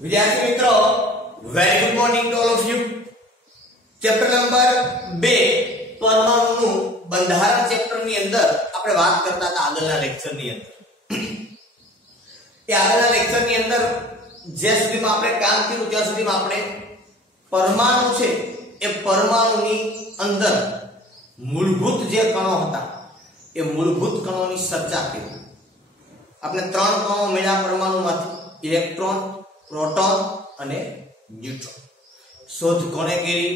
विद्यार्थी मित्रों, very good morning to all of you. Chapter number 2 परमाणुનું બંધારણ ચેપ્ટર ની અંદર આપણે વાત કરતા હતા આગળના લેક્ચર ની અંદર। એ આગળના લેક્ચર ની અંદર જે સુધીમાં આપણે કામ કર્યું ત્યાં સુધીમાં આપણે પરમાણુ છે એ પરમાણુની અંદર મૂળભૂત જે કણો હતા એ મૂળભૂત કણોની ચર્ચા કરી। આપણે ત્રણ કણો મળ્યા પરમાણુમાંથી, ઇલેક્ટ્રોન, પ્રોટોન અને ન્યુટ્રોન। શોધ કોણે કરી,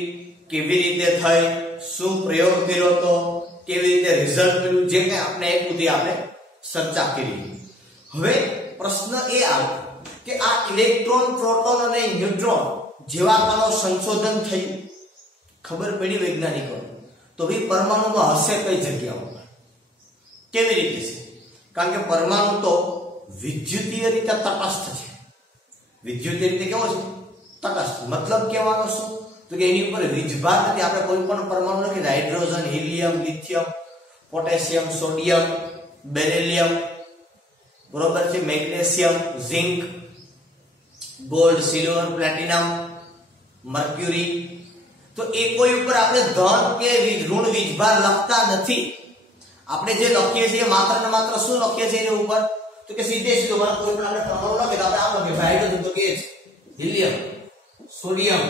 કેવી રીતે થઈ, શું પ્રયોગ કર્યો તો, કેવી રીતે રિઝલ્ટ મળ્યું, જે કંઈ આપણે એક સુધી આપણે ચર્ચા કરી। હવે પ્રશ્ન એ આવે કે આ ઇલેક્ટ્રોન, પ્રોટોન અને ન્યુટ્રોન જેવા કણો સંશોધન થયું, ખબર પડી વૈજ્ઞાનિકો તો ભઈ પરમાણુમાં હશે કઈ જગ્યાઓ, કેવી રીતે છે? કારણ કે પરમાણુ તો વિદ્યુતીય રીતે તટસ્થ છે। વિદ્યુતીય રીતે કેવો છે? તટસ્થ। મતલબ કહેવાનો શું તો કે એની ઉપર વીજભાર નથી। આપણે કોઈ પણ પરમાણુ લખીએ hydrogen, helium, lithium, potassium, sodium, beryllium, બરોબર છે, magnesium, zinc, gold, silver, platinum, mercury, તો એ કોઈ ઉપર આપણે ધન કે ઋણ વીજભાર લખતા નથી। આપણે જે લખીએ છીએ માત્ર ને માત્ર શું લખીએ છીએ એની ઉપર તો કે સીધે સીધું કોઈ પણ આપણે પરમાણુ લખીએ તો આપણે આમ લખીએ હાઇડ્રોજન તો કે છે helium, sodium,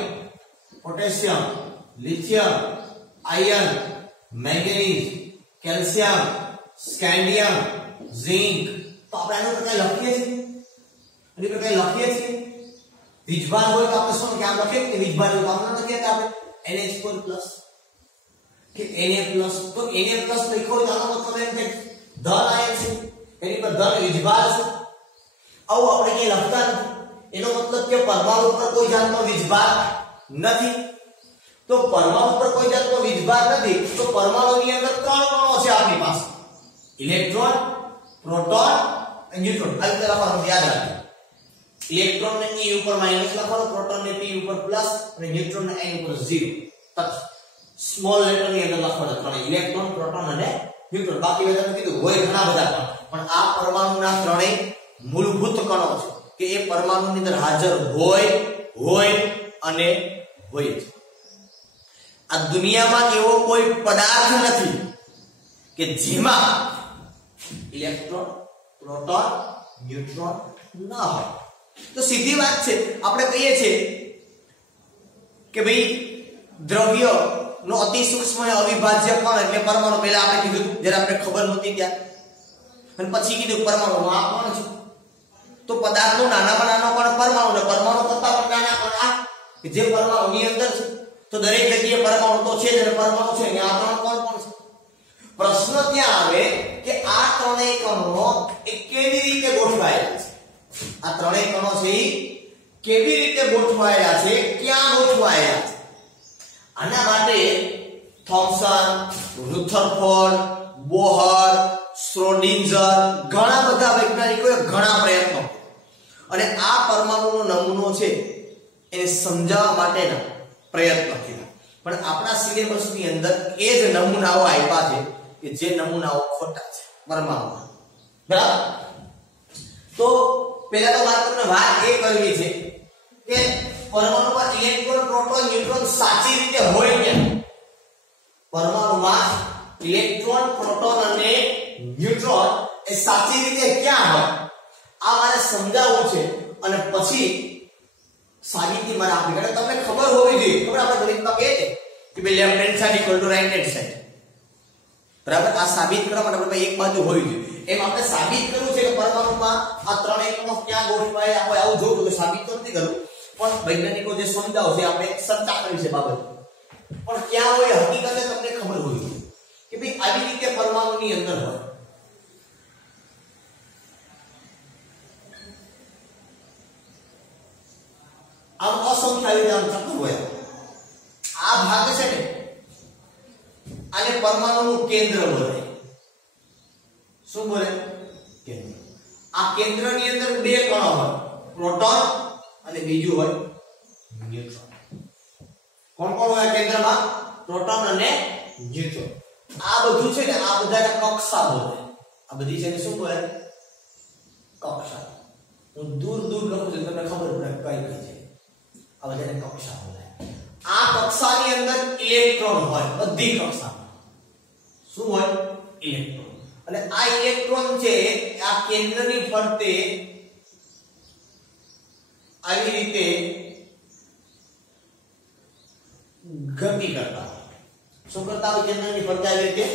potassium, lithium, iron, manganese, calcium, scandium, zinc, તો આપણે આનો પ્રકાર લખીએ છીએ, આની પ્રકાર લખીએ છીએ। વીજભાર હોય તો આપણે શું કે આમ લખીએ કે વીજભાર હોય તો આપણે લખીએ કે આપણે NH4+ કે Na+ તો Na+ લખ્યો હોય તો આનો મતલબ એમ કે ધન આયન છે, એની પર ધન વીજભાર છે। આવું આપણે કે લખતા નથી, એનો મતલબ કે પરમાણુ પર કોઈ જાતનો વીજભાર નથી। તો પરમાણુ પર કોઈ જાતનો વીજભાર નથી તો પરમાણુની અંદર ત્રણ કણો છે આપણી પાસે, ઇલેક્ટ્રોન, પ્રોટોન અને ન્યુટ્રોન। આ રીતે લખવાનું યાદ રાખજો। ઇલેક્ટ્રોન ને E ઉપર માઈનસ લખવાનું, પ્રોટોન ને P ઉપર પ્લસ અને ન્યુટ્રોન ને N ઉપર 0 તક સ્મોલ લેટર ની અંદર લખવાનું ત્રણ ઇલેક્ટ્રોન, પ્રોટોન અને ન્યુટ્રોન। બાકી મેં કીધું હોય ઘણા બધા કણો, પણ આ પરમાણુના ત્રણેય મૂળભૂત કણો છે કે એ પરમાણુની અંદર હાજર હોય અને હોય છે। આ દુનિયામાં એવો કોઈ પદાર્થ નથી કે જેમાં ઇલેક્ટ્રોન, પ્રોટોન, ન્યુટ્રોન ન હોય। તો સીધી વાત છે, આપણે કહીએ છીએ કે ભાઈ દ્રવ્ય નો અતિ સૂક્ષ્મ અવિભાજ્ય કણ એટલે પરમાણુ। પહેલા આપણે કીધું જ્યારે આપણે ખબર નહોતી ત્યાં, અને પછી કીધું પરમાણુમાં આ કણ છે। તો પદાર્થનો નાનામાં નાનો કણ પરમાણુ ને પરમાણુ કરતા પણ નાના કણ આ કે જે પરમાણુની અંદર છે। તો દરેક જગ્યાએ પરમાણુ તો છે જ, અને પરમાણુ છે અને આ ત્રણ કણ પણ છે। પ્રશ્ન ત્યાં આવે કે આ ત્રણેય કણો એ કેવી રીતે ગોઠવાયેલા છે? આ ત્રણેય કણો છે એ કેવી રીતે ગોઠવાયેલા છે, ક્યાં ગોઠવાયેલા છે? આના માટે થોમ્સન, રુથરફોર્ડ, બોહર, શ્રોડિંજર ઘણા બધા વૈજ્ઞાનિકોએ ઘણા પ્રયત્નો, અને આ પરમાણુનો નમૂનો છે એને સમજાવવા માટેના પ્રયત્નો કર્યા, પણ આપણા સિલેબસની અંદર એ જ નમૂનાઓ આપ્યા છે કે જે નમૂનાઓ ખોટા છે પરમાણુના, બરાબર? તો પહેલા તો મારે તમને વાત એ કરવી છે કે પરમાણુમાં ઇલેક્ટ્રોન, પ્રોટોન, ન્યુટ્રોન સાચી રીતે હોય ક્યાં? પરમાણુમાં ઇલેક્ટ્રોન, પ્રોટોન અને ન્યુટ્રોન એ સાચી રીતે ક્યાં હોય આ મારે સમજાવવું છે, અને પછી સાબિતી મારે આપવી પડે। તમને ખબર હોવી જોઈએ, ખબર આપણે ગણિતમાં કહે છે કે બે left hand side equal to right hand side, બરાબર? આ સાબિત કરવા માટે આપણે એક બાજુ હોવી જોઈએ। એમ આપણે સાબિત કરવું છે કે પરમાણુમાં આ ત્રણેય કણો ક્યાં ગોઠવાયેલા હોય આવું જોવું તો સાબિત તો નથી કરવું, પણ વૈજ્ઞાનિકો જે સમજાવશે આપણે ચર્ચા કરી છે બાબત, પણ ક્યાં હોય હકીકતે તમને ખબર હોવી જોઈએ કે ભાઈ આવી રીતે પરમાણુની અંદર હોય। આમ અસંખ્ય આવી રીતે આમ થતું હોય, આ ભાગ છે ને આને પરમાણુનું કેન્દ્ર બોલે। શું બોલે? કેન્દ્ર। આ કેન્દ્રની અંદર બે કણો હોય, પ્રોટોન અને બીજું હોય ન્યુટ્રોન। કોણ કોણ હોય કેન્દ્રમાં? પ્રોટોન અને ન્યુટ્રોન। આ બધું છે ને આ બધાને કક્ષા બોલે। આ બધી છે ને શું બોલે? કક્ષા। હું દૂર દૂર લખું છું તમને ખબર પડે કઈ કઈ છે આ બધાને કક્ષા બોલાય આ કક્ષાની અંદર ઇલેક્ટ્રોન હોય બધી કક્ષામાં શું હોય ઇલેક્ટ્રોન અને આ ઇલેક્ટ્રોન છે આ કેન્દ્રની ફરતે આવી રીતે ગતિ કરતા શું કરતા હોય કેન્દ્રની ફરતે આવી રીતે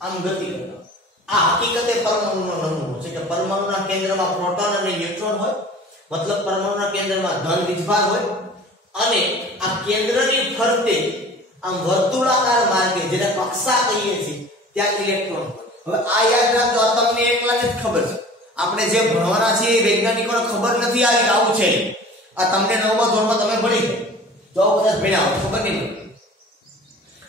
આમ ગતિ કરતા આ હકીકતે પરમાણુનો નમૂનો છે કે પરમાણુના કેન્દ્રમાં પ્રોટોન અને ન્યુટ્રોન હોય મતલબ પરમાણુના કેન્દ્રમાં ધન વીજભાર હોય અને આ કેન્દ્રની ફરતે આમ વર્તુળાકાર માર્ગે જેને કક્ષા કહીએ છીએ ત્યાં ઇલેક્ટ્રોન હોય હવે આ યાદ રાખજો આ તમને એકલા જ ખબર છે આપણે જે ભણવાના છે એ વૈજ્ઞાનિકોને ખબર નથી આવી આવું છે આ તમને 9મા ધોરણમાં તમે ભણી તો બધા ભણ્યા ખબર નહીં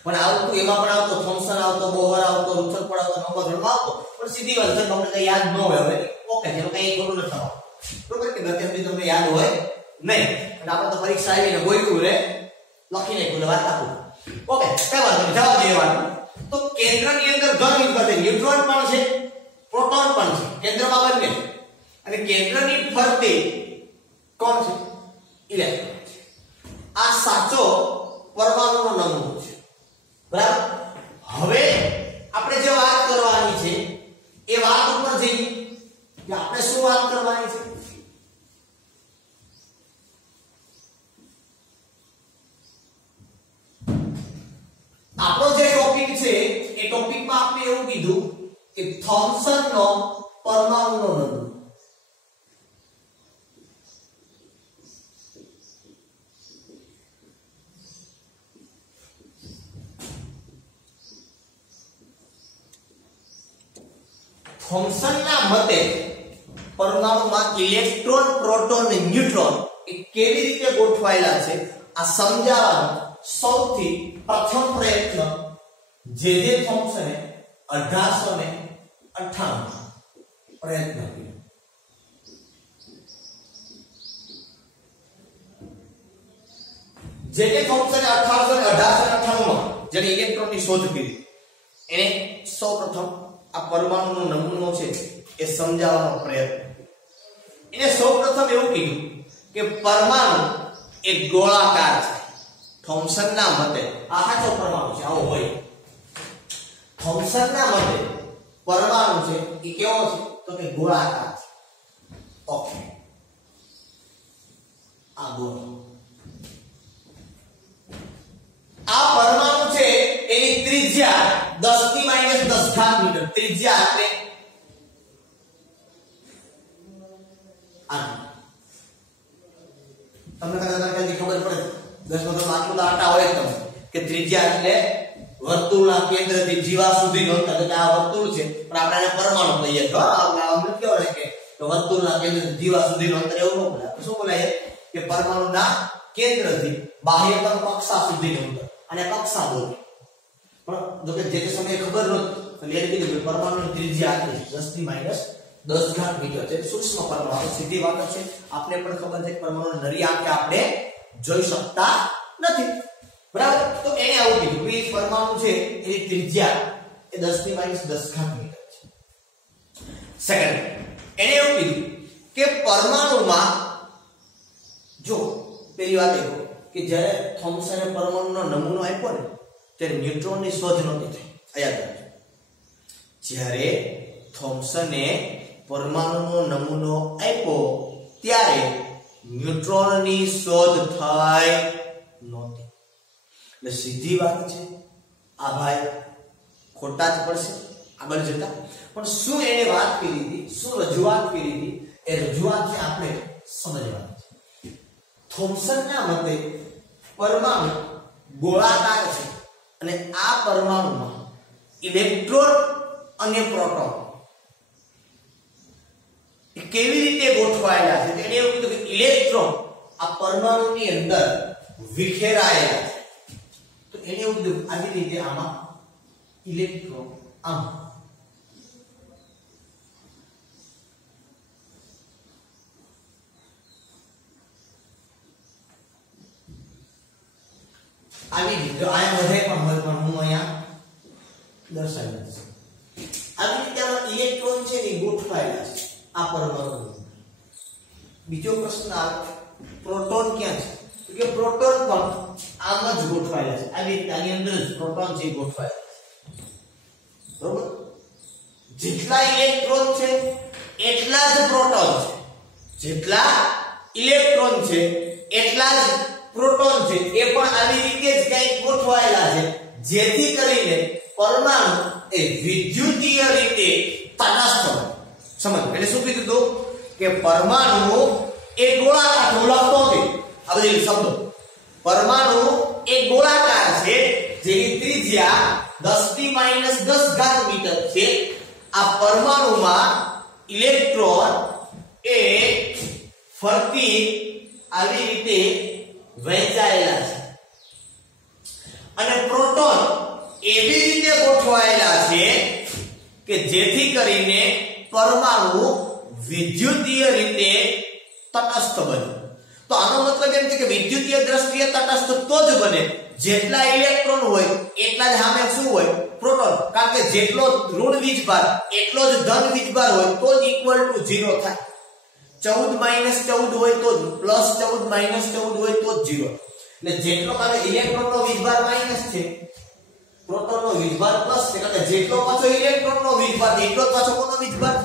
પણ આવતું એમાં પણ આવતો થોમ્સન આવતો બોહર આવતો રુથરફોર્ડ આવતો 9મા ધોરણમાં આવતો પણ સીધી વાત છે તમને કઈ યાદ ન હોય હવે ઓકે જેનો કઈ ખોટું નથી થવાનું બરોબર કે અત્યાર સુધી તમને યાદ હોય નહીં અને આપણે તો પરીક્ષા આવીને બોલ્યું રે લખીને બોલે વાત આપું ઓકે કઈ વાત નહીં જવાબ દઈએ વાત તો કેન્દ્રની અંદર ધન વીજભાર છે ન્યુટ્રોન પણ છે પ્રોટોન પણ છે કેન્દ્રમાં બંને અને કેન્દ્રની ફરતે કોણ છે ઇલેક્ટ્રોન આ સાચો પરમાણુનો નમૂનો છે બરાબર હવે આપણે જે વાત કરવાની છે એ વાત ઉપર જઈએ કે આપણે શું વાત કરવાની છે આપણો જે ટોપિક છે એ ટોપિકમાં આપણે એવું કીધું કે થોમ્સનનો પરમાણુનો નમૂનો થોમ્સનના મતે પરમાણુમાં ઇલેક્ટ્રોન પ્રોટોન અને ન્યુટ્રોન એ કેવી રીતે ગોઠવાયેલા છે આ સમજાવવાનો સૌથી પ્રથમ પ્રયત્ન જે થોમ્સને 1898 પ્રયત્ન કર્યો જે થોમ્સને 1898 જેને ઇલેક્ટ્રોનની શોધ કરી એને સૌપ્રથમ આ પરમાણુનો નમૂનો છે એ સમજાવવાનો પ્રયત્ન એને સૌપ્રથમ એવું કીધું કે પરમાણુ એક ગોળાકાર છે થોમ્સનના મતે આ સાચો પરમાણુ છે આવો હોય થોમ્સનના મતે પરમાણુ છે એ કેવો છે તો કે ગોળાકાર છે ઓકે આ ગોળ આ પરમાણુ છે એની ત્રિજ્યા 10 ની -10 ઘાત મીટર ત્રિજ્યા એટલે તમને કદાચ ખબર પડે 10 માં આટલું આટા હોય તમને કે ત્રિજ્યા એટલે વર્તુળના કેન્દ્રથી જીવા સુધીનું અંતર એટલે આ વર્તુળ છે પણ આપણે એને પરમાણુ કહીએ તો આપણે કેવો છે કે વર્તુળના કેન્દ્રથી જીવા સુધીનું અંતર એવું ન બોલાય તો શું બોલાય કે પરમાણુના કેન્દ્રથી બાહ્યતમ કક્ષા સુધીનું અંતર અને કક્ષા બોલે પણ જો કે જે સમયે ખબર નહોતી એટલે એને કીધું પરમાણુની ત્રિજ્યા આટલી 10 ની -10 ઘાત મીટર છે સૂક્ષ્મ પરમાણુ સીધી વાત છે આપણે પણ ખબર છે કે પરમાણુ નરી આંખે આપણે જોઈ શકતા નથી બરાબર તો એને આવું કીધું કે પરમાણુ છે એની ત્રિજ્યા એ 10 ની -10 ઘાત મીટર છે સેકન્ડ એને એવું કીધું કે પરમાણુમાં જો પેલી વાત એ કે જ્યારે થોમ્સને પરમાણુનો નમૂનો આપ્યો ને ત્યારે ન્યુટ્રોનની શોધ નહોતી થઈ યાદ રાખજો જ્યારે થોમ્સને પરમાણુનો નમૂનો આપ્યો ત્યારે ન્યુટ્રોનની શોધ થઈ નહોતી એટલે સીધી વાત છે આ ભાઈ ખોટા જ પડશે આગળ જતા પણ શું એને વાત કરી હતી શું રજૂઆત કરી હતી એ રજૂઆતને આપણે સમજવાની છે થોમ્સનના મતે પરમાણુ ગોળાકાર છે અને આ પરમાણુમાં ઇલેક્ટ્રોન અને પ્રોટોન કેવી રીતે ગોઠવાયેલા છે તેને એવું કીધું કે ઇલેક્ટ્રોન આ પરમાણુની અંદર વિખેરાયેલા છે તો એને એવું કીધું આવી રીતે આમાં ઇલેક્ટ્રોન આમ આવી રીતે આયા વધે પણ હોય પણ હું અહીંયા દર્શાવી દઉં આવી રીતે આમાં ઇલેક્ટ્રોન છે એ ગોઠવાયેલા છે આ પરમાણુ બીજો પ્રશ્ન આવે પ્રોટોન ક્યાં છે તો કે પ્રોટોન પણ આમ જ ગોઠવાયેલા છે આવી રીતે આની અંદર જ પ્રોટોન છે ગોઠવાયેલા છે બરોબર જેટલા ઇલેક્ટ્રોન છે એટલા જ પ્રોટોન છે જેટલા ઇલેક્ટ્રોન છે એટલા જ પ્રોટોન છે એ પણ આવી રીતે જ કંઈક ગોઠવાયેલા છે જેથી કરીને પરમાણુ એ વિદ્યુતીય રીતે તટસ્થ બને સમજ એટલે શું કીધું તો કે પરમાણુ એ ગોળાકાર લખતો નથી આ બધી શબ્દો પરમાણુ એ ગોળાકાર છે જેની ત્રિજ્યા 10⁻10 મીટર છે આ પરમાણુમાં ઇલેક્ટ્રોન એ ફરતી આવી રીતે વહેંચાયેલા છે અને પ્રોટોન એવી રીતે ગોઠવાયેલા છે કે જેથી કરીને પરમાણુ વિદ્યુતીય રીતે તટસ્થ બને તો આનો મતલબ એમ છે કે વિદ્યુતીય દ્રષ્ટિએ તટસ્થ તો જ બને જેટલા ઇલેક્ટ્રોન હોય એટલા જ સામે શું હોય પ્રોટોન કારણ કે જેટલો ઋણ વીજભાર એટલો જ ધન વીજભાર હોય તો જ ઇક્વલ ટુ 0 થાય 14 - 14 હોય તો +14 - 14 હોય તો જ 0 એટલે જેટલો કાલે ઇલેક્ટ્રોનનો વીજભાર માઈનસ છે પ્રોટોનનો વીજભાર પ્લસ છે એટલે જેટલો પાછો ઇલેક્ટ્રોનનો વીજભાર એટલો જ પાછો કોનો વીજભાર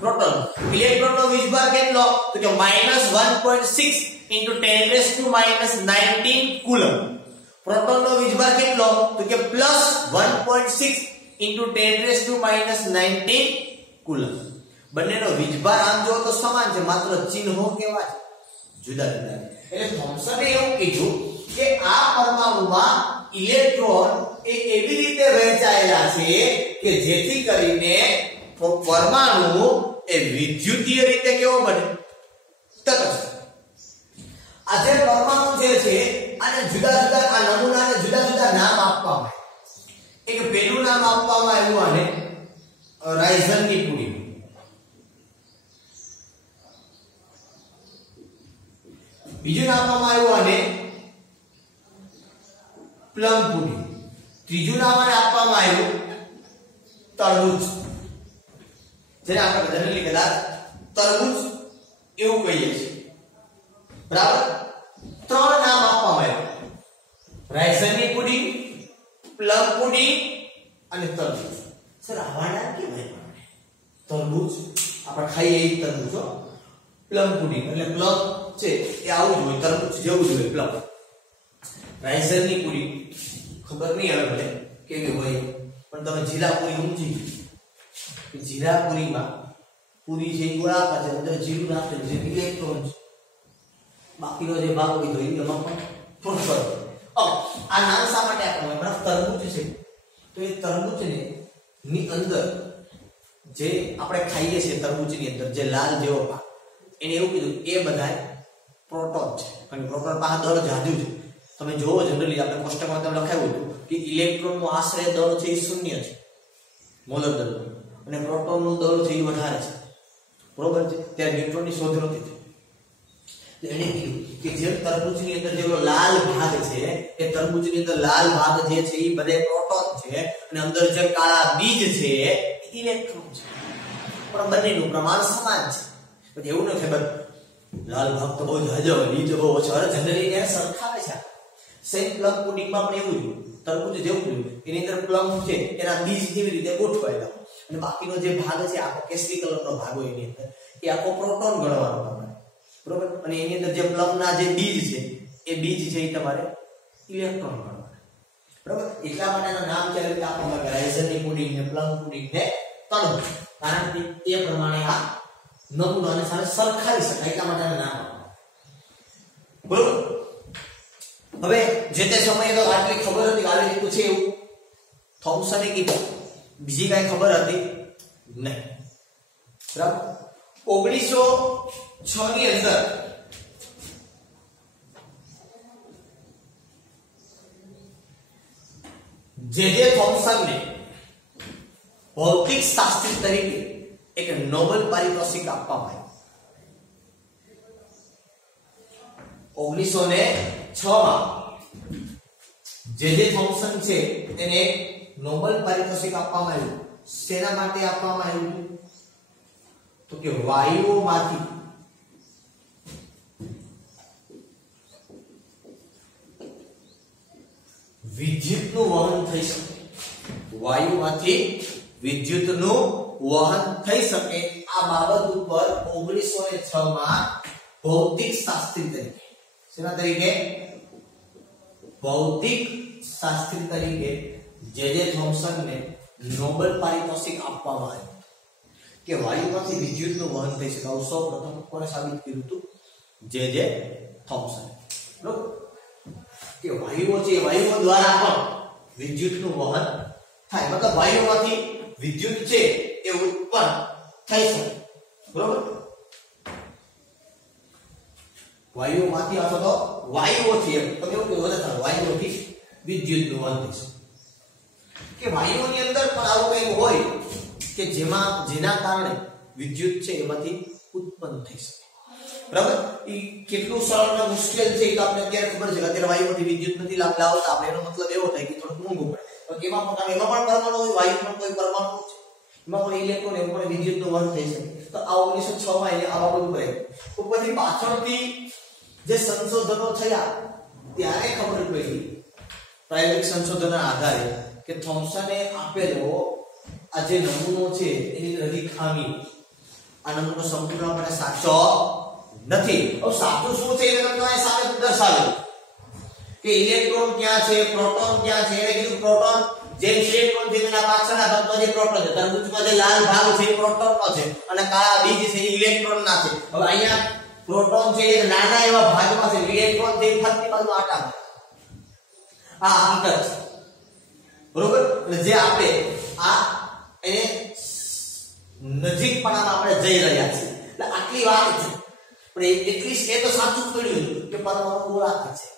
પ્રોટોન ઇલેક્ટ્રોનનો વીજભાર કેટલો તો કે -1.6 × 10⁻⁻19 કુલમ પ્રોટોનનો વીજભાર કેટલો તો કે +1.6 × 10⁻⁻19 કુલમ બંનેનો વીજભાર આમ જો તો સમાન છે માત્ર ચિહ્નો કેવા છે જુદા જુદા એટલે થોમ્સને એવું કીધું કે આ પરમાણુમાં ઇલેક્ટ્રોન એ એવી રીતે વહેંચાયેલા છે કે જેથી કરીને પરમાણુ એ વિદ્યુતીય રીતે કેવો બને તટસ્થ આ જે પરમાણુ જે છે આને જુદા જુદા આ નમૂનાને જુદા જુદા નામ આપવામાં આવે એક પહેલું નામ આપવામાં આવ્યું આને રાયઝનની પૂરી બીજું નામ આપવામાં આવ્યું આને પ્લમ પૂરી ત્રીજું નામ આને આપવામાં આવ્યું તરબૂચ જેને આપણે જનરલી કદાચ તરબૂચ એવું કહીએ છીએ બરાબર ત્રણ નામ આપવામાં આવ્યું રાયઝનની પૂરી પ્લમ પૂરી અને તરબૂચ સર આવા નામ કેમ આપ્યા તરબૂચ આપણે ખાઈએ એ તરબૂચ હો પ્લમ પૂરી એટલે પ્લમ છે એ આવું જ હોય તરબૂચ જેવું જ હોય પ્લમ રાયઝનની પૂરી ખબર નહીં આવે ભલે કેવી હોય પણ તમે જીરા પૂરી સમજી જીરા પૂરીમાં પૂરી છે ગોળાકાર છે અંદર જીરું નાખેલું છે ઇલેક્ટ્રોન છે બાકીનો જે ભાગ હોય તો એમાં પણ પ્રોટોન આ નામ શા માટે આપવામાં તરબૂચ છે તો એ તરબૂચને ની અંદર જે આપણે ખાઈએ છીએ તરબૂચની અંદર જે લાલ જેવો ભાગ એને એવું કીધું એ બધા પ્રોટોન છે અને પ્રોટોન પાસે દળ જાજુ છે તમે જોવો જનરલી આપણે કોષ્ટકમાં તમે લખાયું હતું કે ઇલેક્ટ્રોનનો આશરે દળ છે એ 0 છે મોલર દળ અને પ્રોટોનનું દળ છે એ વધારે છે બરોબર છે ત્યારે ન્યુટ્રોનની શોધ નહોતી થઈ તો એને કીધું કે જે તરબૂચની અંદર જેવો લાલ ભાગ છે એ તરબૂચની અંદર લાલ ભાગ જે છે એ બધે પ્રોટોન છે અને અંદર જે કાળા બીજ છે એ ઇલેક્ટ્રોન છે પણ બંનેનું પ્રમાણ સમાન છે પછી એવું નથી બસ લાલ ભાગ તો બહુ જાજો હોય બીજ બહુ ઓછો અરે જનરલી એને સરખાવે છે સેમ પ્લમ પુડિંગમાં પણ એવું જ તરબૂચ જેવું જ એની અંદર પ્લમ છે એના બીજ કેવી રીતે ગોઠવાયેલા અને બાકીનો જે ભાગ છે આખો કેસરી કલરનો ભાગ હોય એની અંદર એ આખો પ્રોટોન ગણવાનો તમારે બરોબર અને એની અંદર જે પ્લમના જે બીજ છે એ બીજ છે એ તમારે ઇલેક્ટ્રોન ગણવાના બરોબર એટલા માટેના નામ છે રીતે આપવામાં આવે રાયઝનની પુડિંગ ને પ્લમ પુડિંગ ને તરબૂચ કારણ કે એ પ્રમાણે આ નમૂનાને સાથે સરખાવી શકાય એટલા માટેના નામ બરોબર હવે જે તે સમયે તો આટલી ખબર હતી કે આવી રીતે છે એવું થોમ્સને કીધું બીજી કઈ ખબર હતી નહીં બરાબર 1906 ની અંદર જે થોમ્સનને ભૌતિક શાસ્ત્રી તરીકે એક નોબેલ પારિતોષિક આપવામાં આવ્યું 1906 માં જે થોમ્સન છે તેને એક નોબેલ પારિતોષિક આપવામાં આવ્યું શેના માટે આપવામાં આવ્યું તો કે વાયુઓમાંથી વિદ્યુતનું વહન થઈ શકે, વાયુમાંથી વિદ્યુતનું વહન થઈ શકે, આ બાબત ઉપર 1906 માં ભૌતિક શાસ્ત્રી તરીકે, શેના તરીકે? ભૌતિક શાસ્ત્રી તરીકે જે થોમ્સનને નોબેલ પારિતોષિક આપવામાં આવ્યું કે વાયુમાંથી વિદ્યુતનું વહન થઈ શકે. સૌ પ્રથમ કોણે સાબિત કર્યું હતું? જે થોમ્સન. બરોબર કે વાયુઓ છે, વાયુઓ દ્વારા પણ વિદ્યુતનું વહન થાય, મતલબ વાયુમાંથી વિદ્યુત છે એ ઉત્પન્ન થઈ શકે. બરોબર, વાયુમાંથી અથવા તો વાયુઓથી, તમે એવું કહો છો વાયુઓથી વિદ્યુતનું વહન થઈ શકે કે વાયુઓની અંદર પણ આવું કંઈક હોય કે જેના કારણે વિદ્યુત છે એમાંથી ઉત્પન્ન થઈ શકે. બરાબર, એ કેટલું સરળ અને મુશ્કેલ છે એ તો આપણે અત્યારે ખબર છે કે અત્યારે વાયુમાંથી વિદ્યુત નથી લાવતા, આપણે એનો મતલબ એવો થાય કે થોડું મોંઘું પડે. તો એમાં પણ પરમાણુ હોય, વાયુ પણ કોઈ પરમાણુ છે, એમાં પણ ઇલેક્ટ્રોન એમ પણ વિદ્યુતનું વહન થઈ શકે. તો આ 1906 માં આ બાબત ઉપર ઉપરથી પાછળથી જે સંશોધનો થયા ત્યારે ખબર પડી, પ્રાયોગિક સંશોધનના આધારે, કે થોમ્સને આપેલો આ જે નમૂનો છે એની બધી ખામી, આ નમૂનો સંપૂર્ણપણે સાચો નથી. હવે સાચું શું છે એ તમને સામે દર્શાવ્યું કે ઇલેક્ટ્રોન ક્યાં છે, પ્રોટોન ક્યાં છે. એને કીધું પ્રોટોન જે ઇલેક્ટ્રોન છે તેના પાછળના ભાગમાં જે પ્રોટોન છે, તરબૂચમાં જે લાલ ભાગ છે એ પ્રોટોનનો છે અને કાળા બીજ છે એ ઇલેક્ટ્રોનના છે. હવે અહીંયા પ્રોટોન છે એ નાના એવા ભાગમાં છે, ઇલેક્ટ્રોન છે એ ફરતી બાજુ આટા મારે. આ અંતર છે. બરોબર, એટલે જે આપણે આ એને નજીકપણામાં આપણે જઈ રહ્યા છીએ. એટલે આટલી વાત છે, પણ એટલી એ તો સાચું પડ્યું કે પરમાણુ ગોળાકાર છે.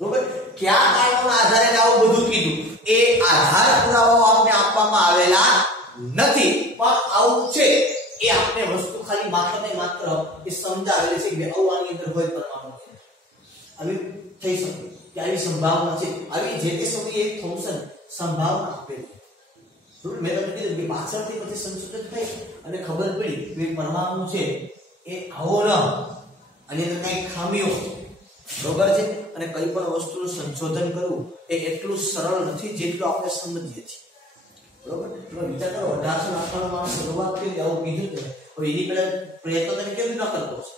બરોબર, કયા કારણોના આધારે આવું બધું કીધું એ આધાર પુરાવાઓ આપણે આપવામાં આવેલા નથી, પણ આવું છે એ આપણે વસ્તુ ખાલી માત્ર ને માત્ર એ સમજાવેલી છે કે આવું આની અંદર હોય પરમાણુ છે, આવી થઈ શકે કે આવી સંભાવના છે. આવી જે તે સમયે થોમ્સન સંભાવના આપેલી. બરોબર, મેં તમને કીધું કે પાછળથી પછી સંશોધન થઈ અને ખબર પડી કે પરમાણુ છે એ આવો ન, અને અંદર કઈ ખામીઓ, બરોબર છે, અને કઈ પણ વસ્તુનું સંશોધન કરવું એ એટલું સરળ નથી જેટલું આપણે સમજીએ છીએ. બરોબર, તમે વિચાર કરો 1898 માં શરૂઆત કરી આવું કીધું છે. હવે એની પહેલા પ્રયત્નો તમે કેવી ન કરતો છે?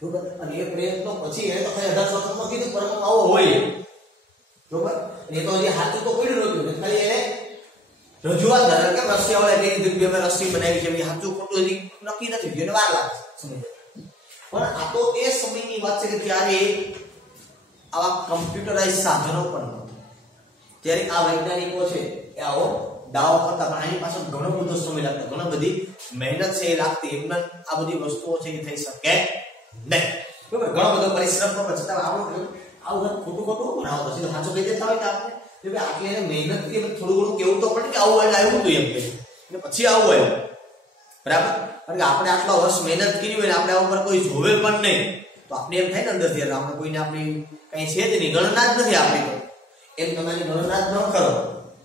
બરોબર, અને એ પ્રયત્નો પછી એને તો ખાલી 1898 માં કીધું પરમાણુ આવો હોય. બરોબર, અને એ તો હજી સાચું તો પડ્યું નહોતું, ખાલી એને રજૂઆત કરે કે રશિયાવાળા કઈ રીતે અમે રસી બનાવી છે, એ સાચું ખોટું હજી નક્કી નથી, એને વાર લાગે સમજવા. પણ આ તો એ સમયની વાત છે કે ત્યારે આવા કમ્પ્યુટરાઇઝ સાધનો પણ નહોતા. ત્યારે આ વૈજ્ઞાનિકો છે એ આવો દાવો કરતા, પણ આની પાછળ ઘણો બધો સમય લાગતો, ઘણી બધી મહેનત છે એ લાગતી. એમને આ બધી વસ્તુઓ છે એ થઈ શકે નહીં. બરાબર, ઘણો બધો પરિશ્રમ પણ છતાં આપણું આવું ખોટું બનાવતો છે. સાચો કહી દેતા હોય કે આપણે કે આટલી એને મહેનત થી થોડું ઘણું કેવું તો પડે કે આવું આવ્યું હતું એમ કે, અને પછી આવું આવ્યું. બરાબર, કારણ કે આપણે આટલા વર્ષ મહેનત કરી હોય ને આપણે આ ઉપર કોઈ જોવે પણ નહીં, તો આપણે એમ થાય ને અંદરથી આપણે કોઈને આપણી કઈ છે જ નહીં, ગણના જ નથી આપણી. એમ તમારી ગણના જ ન કરો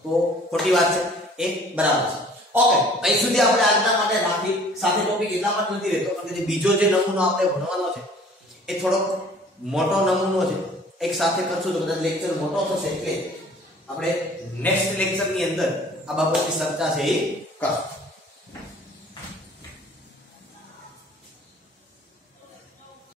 તો ખોટી વાત છે. એ બરાબર છે. ઓકે, અહીં સુધી આપણે આજના માટે રાખી. સાથે ટોપિક એટલા માટે નથી રહેતો કારણ કે બીજો જે નમૂનો આપણે ભણવાનો છે એ થોડોક મોટો નમૂનો છે, એક સાથે કરશું તો કદાચ લેક્ચર મોટો થશે, એટલે આપણે નેક્સ્ટ લેક્ચરની અંદર આ બાબતની ચર્ચા છે એ કરશું.